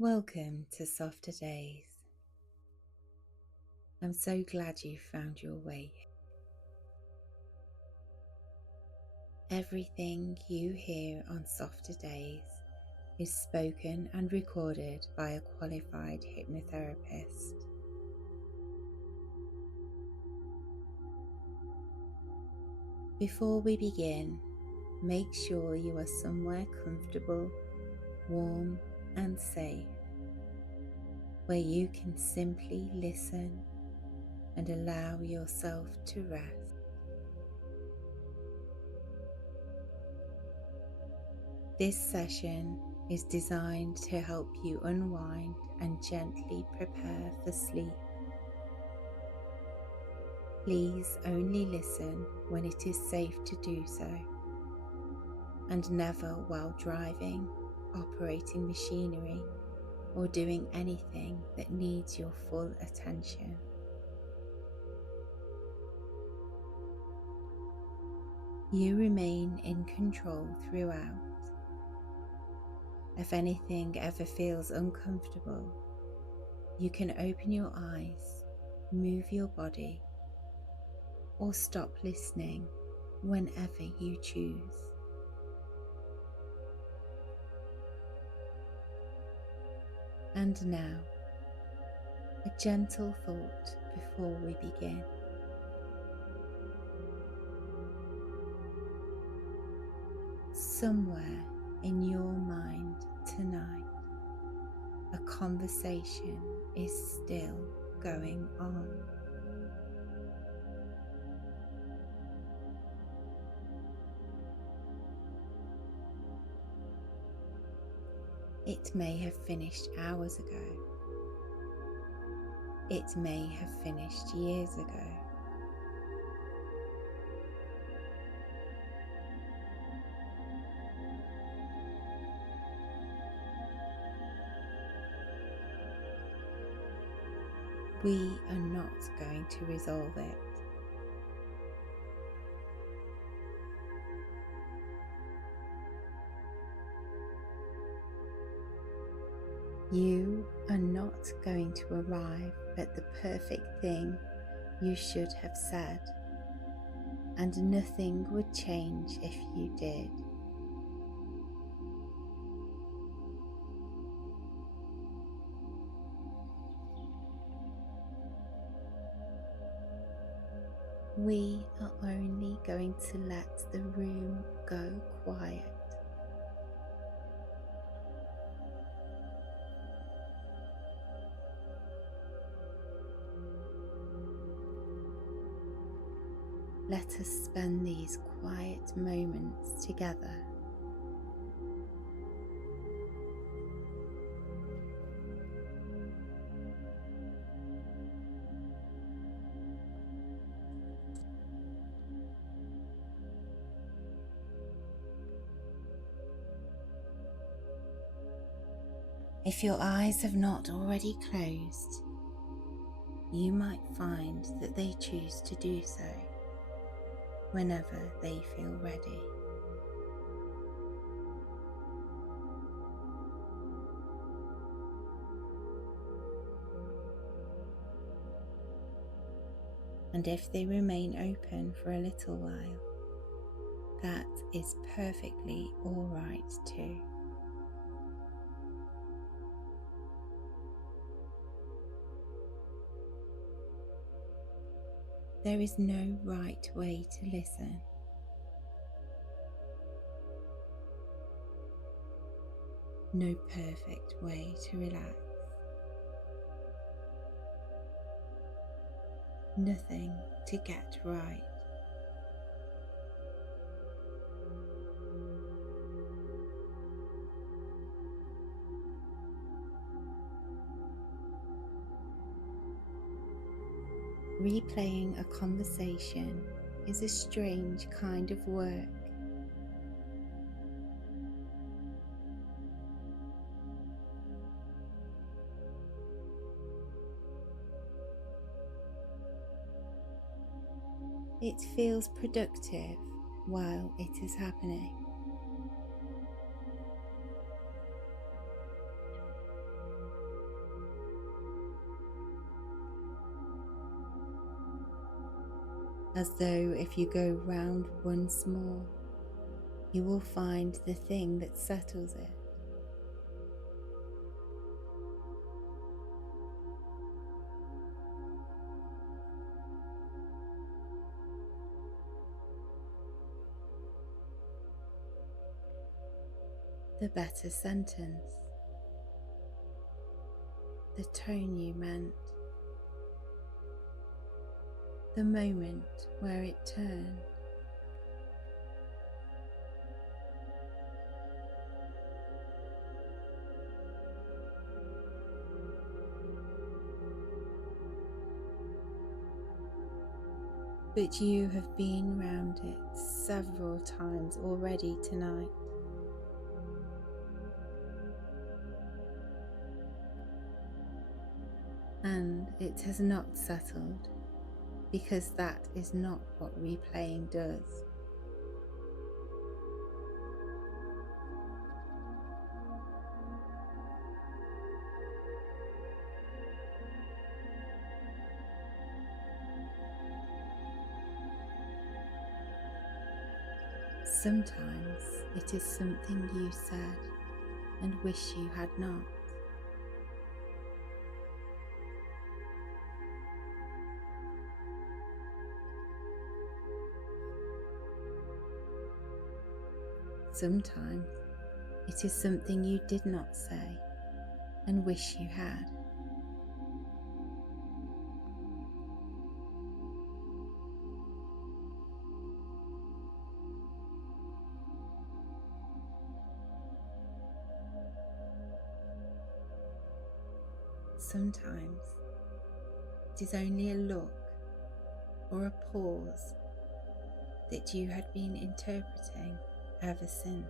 Welcome to Softer Days. I'm so glad you found your way here. Everything you hear on Softer Days is spoken and recorded by a qualified hypnotherapist. Before we begin, make sure you are somewhere comfortable, warm, and safe, where you can simply listen and allow yourself to rest. This session is designed to help you unwind and gently prepare for sleep. Please only listen when it is safe to do so, and never while driving, operating machinery, or doing anything that needs your full attention. You remain in control throughout. If anything ever feels uncomfortable, you can open your eyes, move your body, or stop listening whenever you choose. And now, a gentle thought before we begin. Somewhere in your mind tonight, a conversation is still going on. It may have finished hours ago. It may have finished years ago. We are not going to resolve it. You are not going to arrive at the perfect thing you should have said, and nothing would change if you did. We are only going to let the room go quiet. Let us spend these quiet moments together. If your eyes have not already closed, you might find that they choose to do so whenever they feel ready. And if they remain open for a little while, that is perfectly all right too. There is no right way to listen. No perfect way to relax. Nothing to get right. Replaying a conversation is a strange kind of work. It feels productive while it is happening. as though if you go round once more, you will find the thing that settles it. The better sentence, the tone you meant, the moment where it turned. But you have been round it several times already tonight. And it has not settled, because that is not what replaying does. Sometimes it is something you said and wish you had not. Sometimes it is something you did not say and wish you had. Sometimes it is only a look or a pause that you had been interpreting ever since.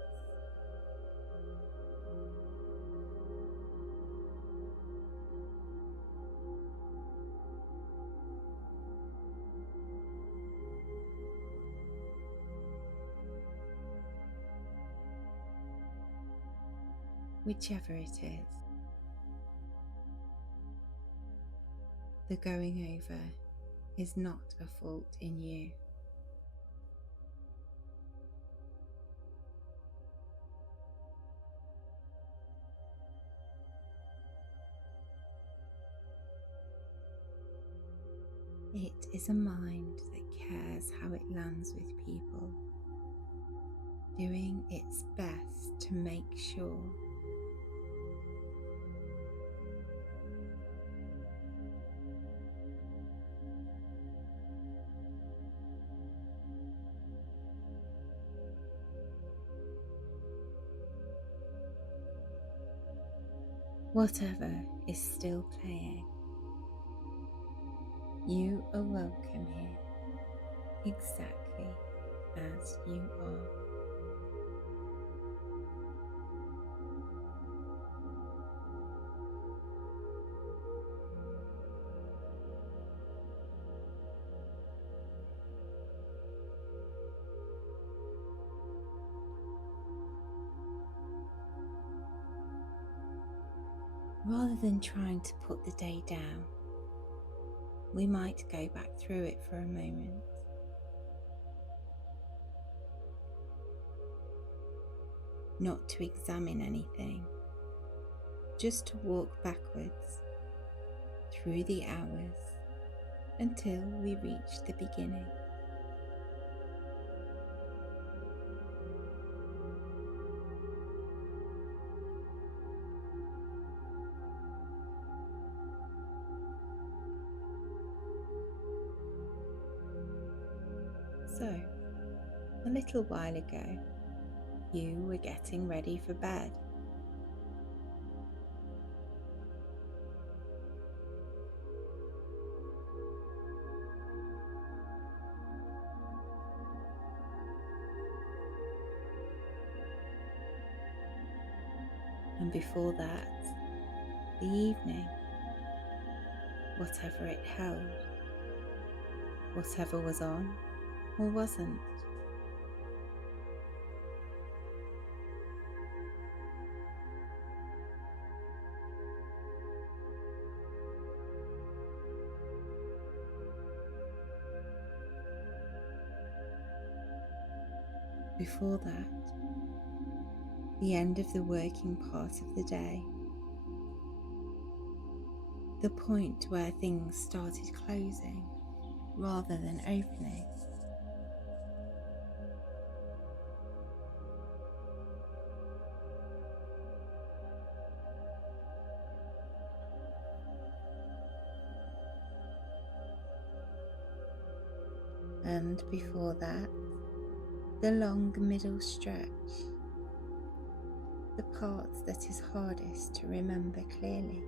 Whichever it is, the going over is not a fault in you. It is a mind that cares how it lands with people, doing its best to make sure. Whatever is still playing, you are welcome here, exactly as you are. Rather than trying to put the day down, we might go back through it for a moment. Not to examine anything, just to walk backwards through the hours until we reach the beginning. So, a little while ago, you were getting ready for bed. And before that, the evening, whatever it held, whatever was on or wasn't. Before that, the end of the working part of the day, the point where things started closing rather than opening. And before that, the long middle stretch, the part that is hardest to remember clearly.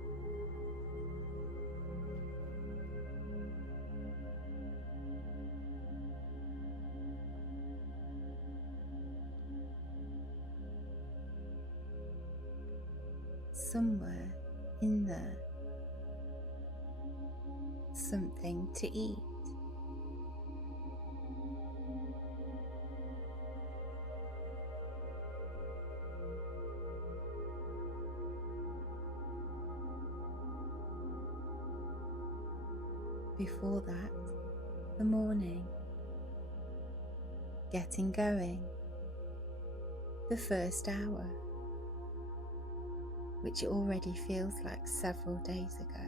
Somewhere in there, something to eat. Before that, the morning, getting going, the first hour, which already feels like several days ago.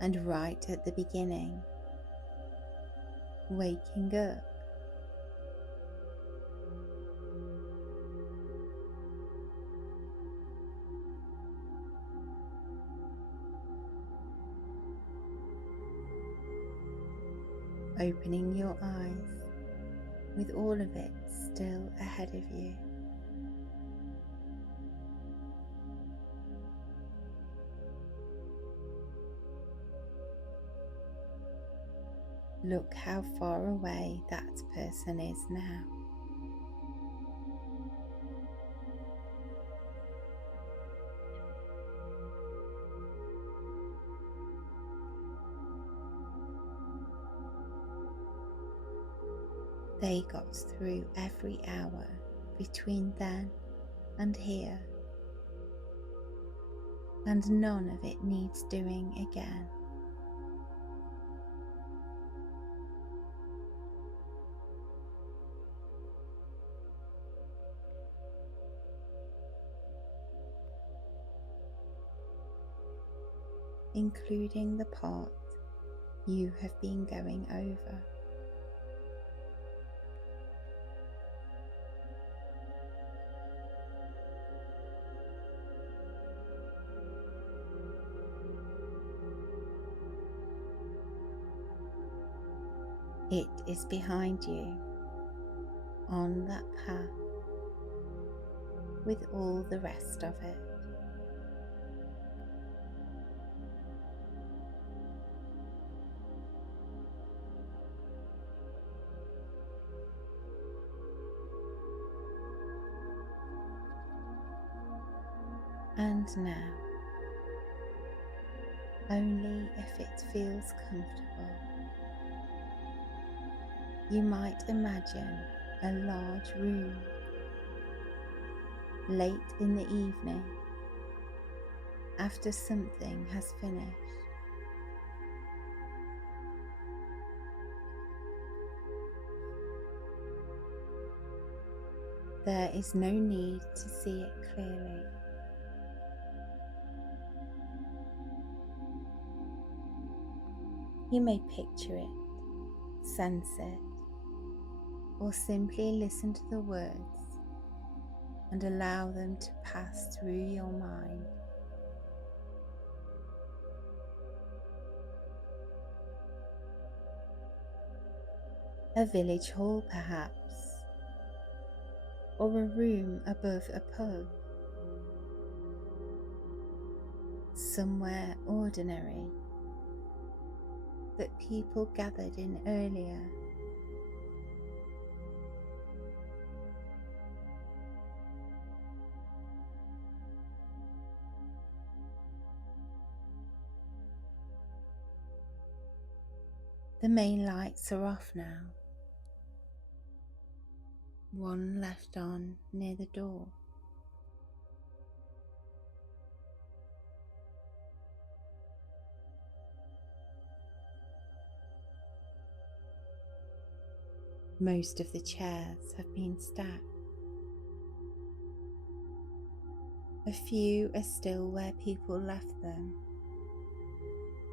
And right at the beginning, waking up. Opening your eyes with all of it still ahead of you. Look how far away that person is now. They got through every hour between then and here, and none of it needs doing again. Including the part you have been going over. It is behind you on that path with all the rest of it. And now, only if it feels comfortable, you might imagine a large room, late in the evening, after something has finished. There is no need to see it clearly. You may picture it, sense it, or simply listen to the words and allow them to pass through your mind. A village hall perhaps, or a room above a pub, somewhere ordinary that people gathered in earlier. The main lights are off now, one left on near the door. Most of the chairs have been stacked. A few are still where people left them,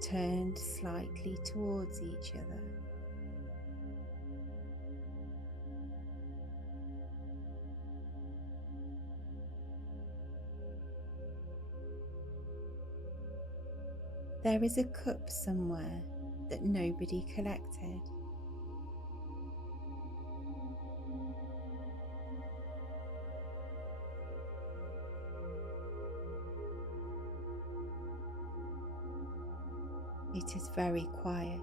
turned slightly towards each other. There is a cup somewhere that nobody collected. It is very quiet.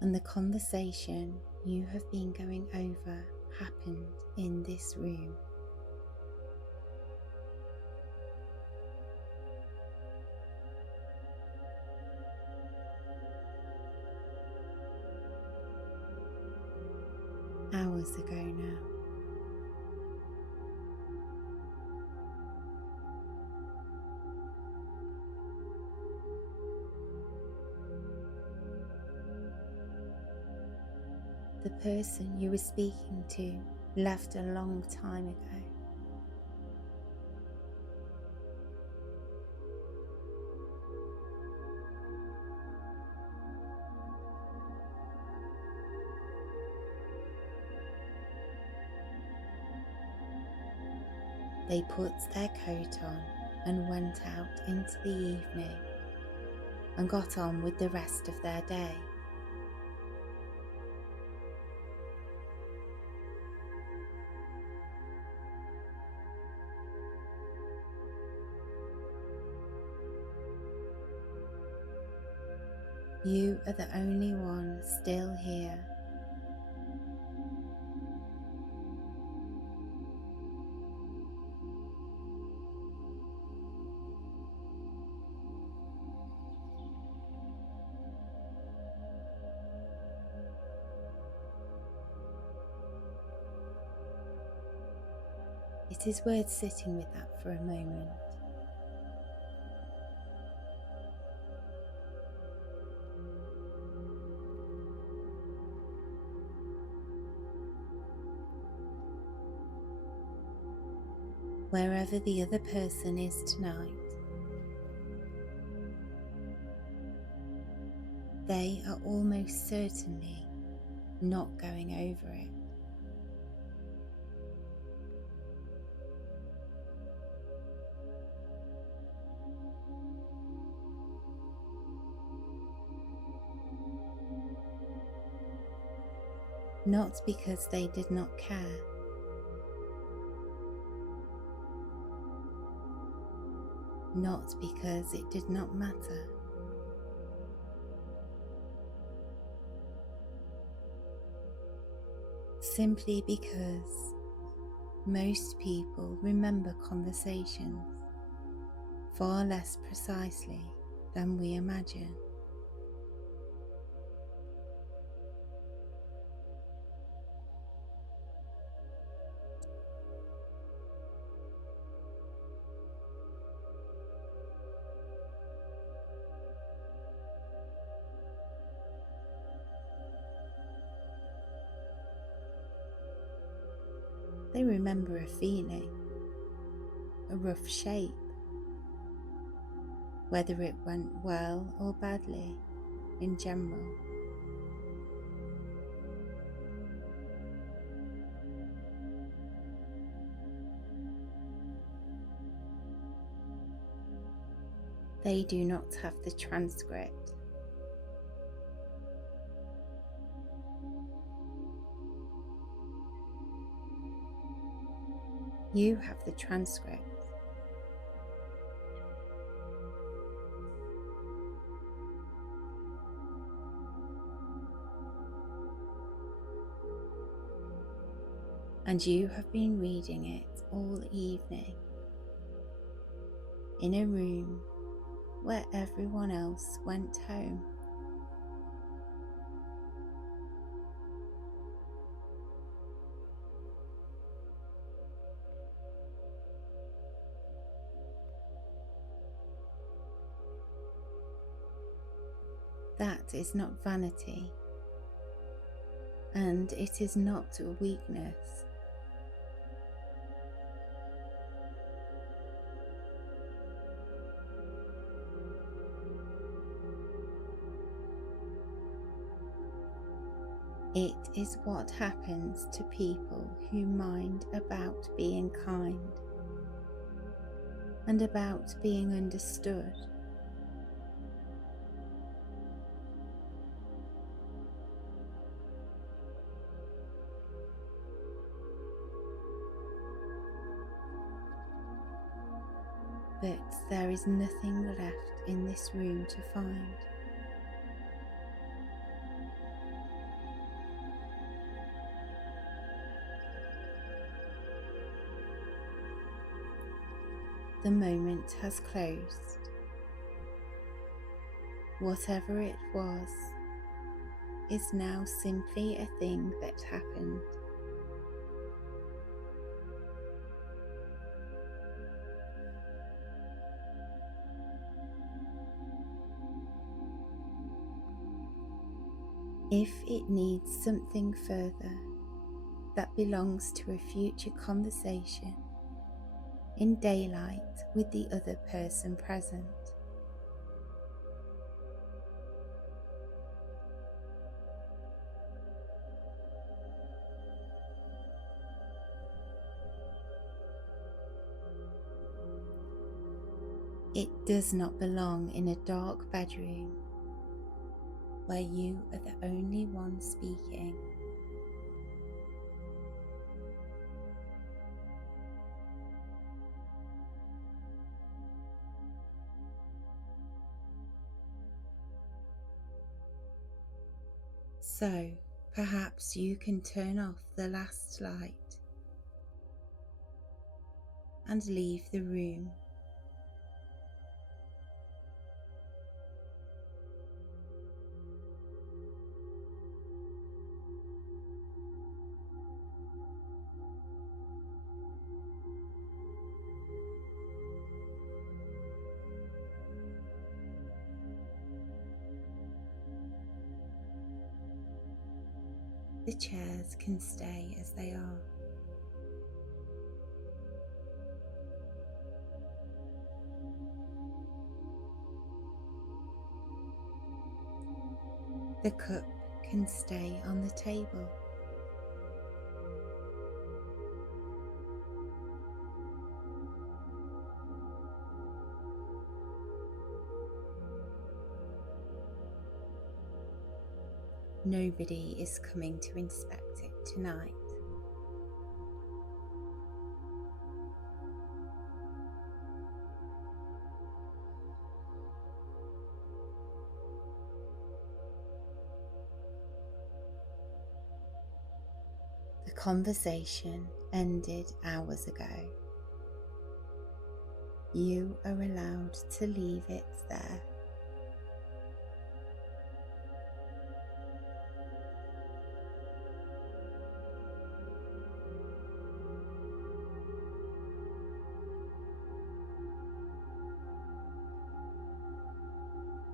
And the conversation you have been going over happened in this room. Hours ago now. The person you were speaking to left a long time ago. They put their coat on and went out into the evening and got on with the rest of their day. You are the only one still here. It is worth sitting with that for a moment. Wherever the other person is tonight, they are almost certainly not going over it. Not because they did not care, not because it did not matter, simply because most people remember conversations far less precisely than we imagine. They remember a feeling, a rough shape, whether it went well or badly in general. They do not have the transcript. You have the transcript, and you have been reading it all evening in a room where everyone else went home. That is not vanity, and it is not a weakness. It is what happens to people who mind about being kind and about being understood. But there is nothing left in this room to find. The moment has closed. Whatever it was is now simply a thing that happened. If it needs something further that belongs to a future conversation in daylight with the other person present, it does not belong in a dark bedroom where you are the only one speaking. So perhaps you can turn off the last light and leave the room. The chairs can stay as they are. The cup can stay on the table. Nobody is coming to inspect it tonight. The conversation ended hours ago. You are allowed to leave it there.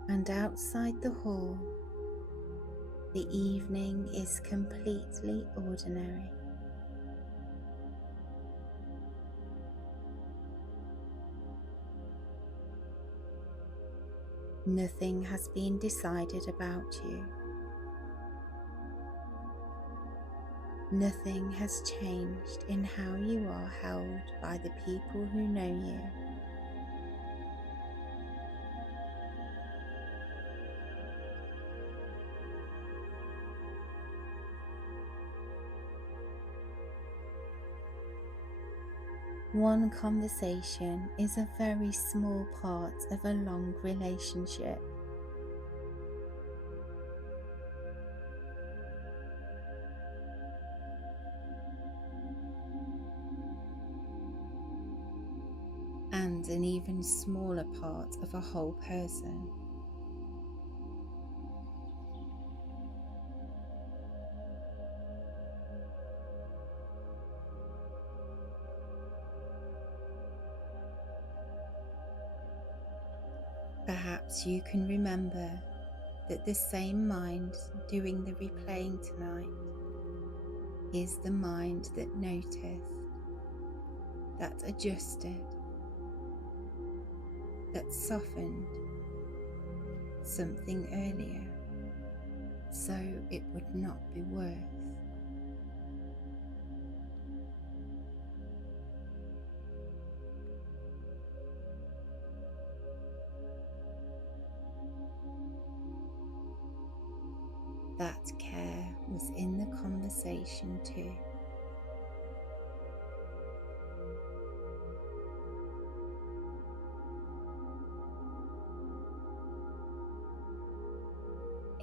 And outside the hall, the evening is completely ordinary. Nothing has been decided about you. Nothing has changed in how you are held by the people who know you. One conversation is a very small part of a long relationship. and an even smaller part of a whole person. Perhaps you can remember that the same mind doing the replaying tonight is the mind that noticed, that adjusted, that softened something earlier so it would not be worse. That care was in the conversation too.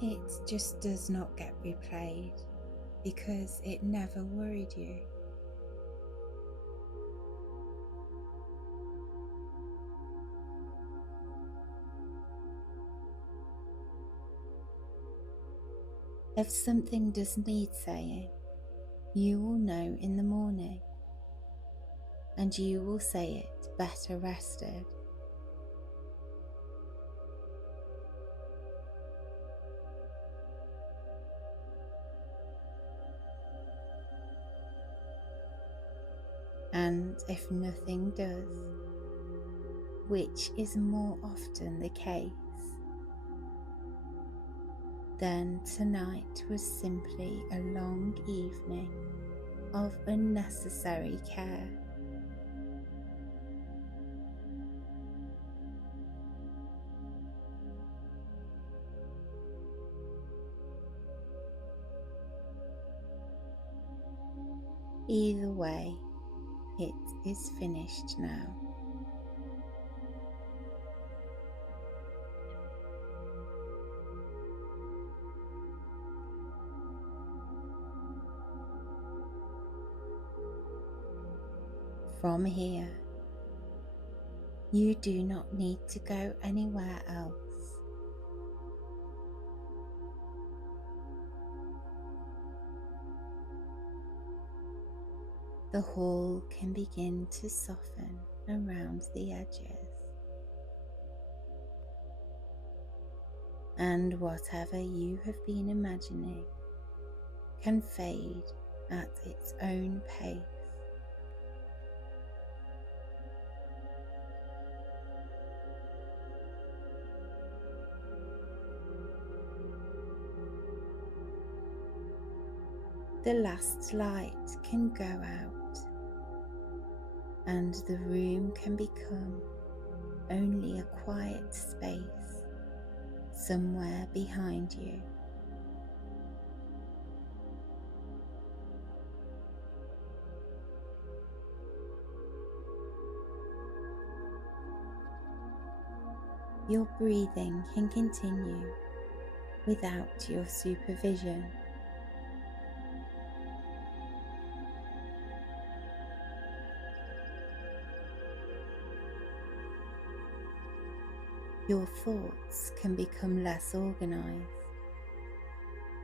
It just does not get replayed because it never worried you. If something does need saying, you will know in the morning, and you will say it better rested. And if nothing does, which is more often the case, then tonight was simply a long evening of unnecessary care. Either way, it is finished now. From here, you do not need to go anywhere else. The hall can begin to soften around the edges, and whatever you have been imagining can fade at its own pace. The last light can go out, and the room can become only a quiet space somewhere behind you. Your breathing can continue without your supervision. Your thoughts can become less organized,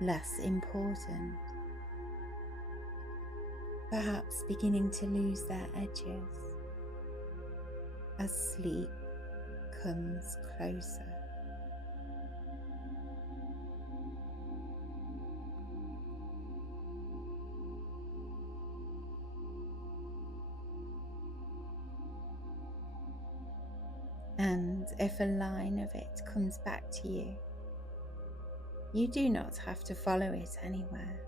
less important, perhaps beginning to lose their edges as sleep comes closer. And if a line of it comes back to you, you do not have to follow it anywhere.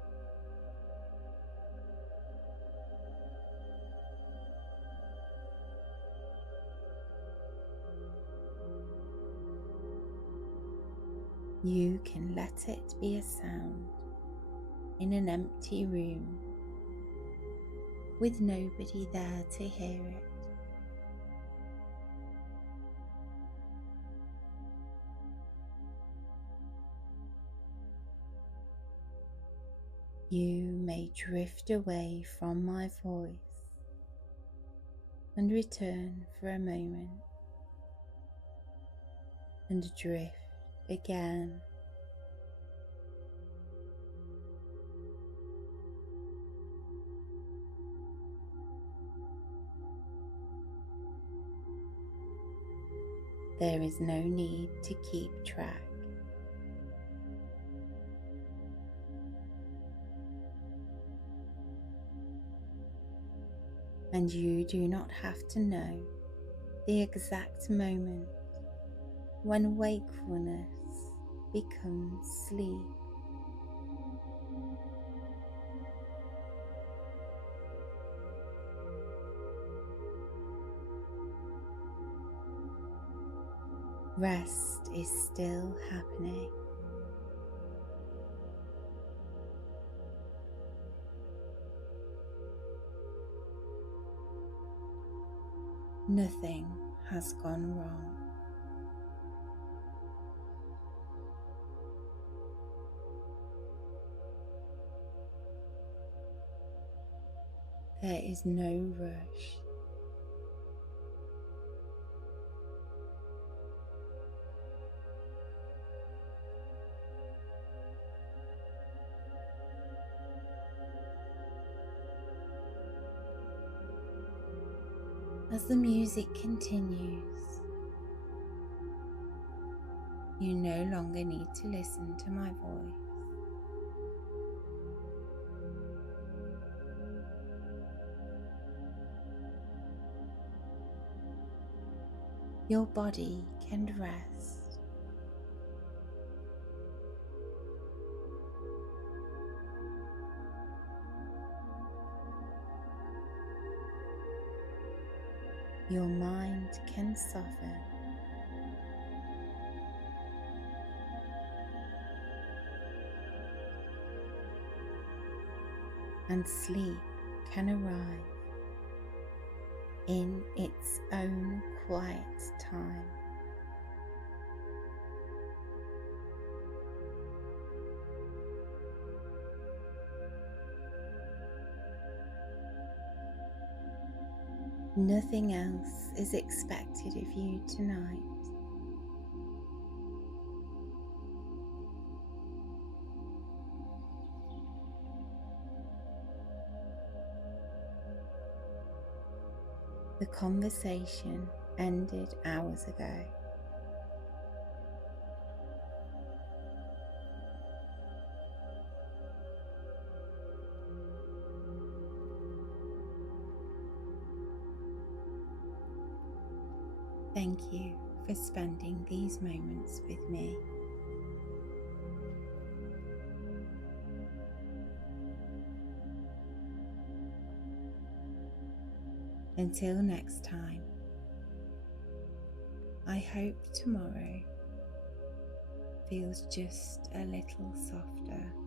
You can let it be a sound in an empty room with nobody there to hear it. You may drift away from my voice and return for a moment and drift again. There is no need to keep track. And you do not have to know the exact moment when wakefulness becomes sleep. Rest is still happening. Nothing has gone wrong. There is no rush. As the music continues, you no longer need to listen to my voice. Your body can rest. Your mind can soften. And sleep can arrive in its own quiet time. Nothing else is expected of you tonight. The conversation ended hours ago. Thank you for spending these moments with me. Until next time, I hope tomorrow feels just a little softer.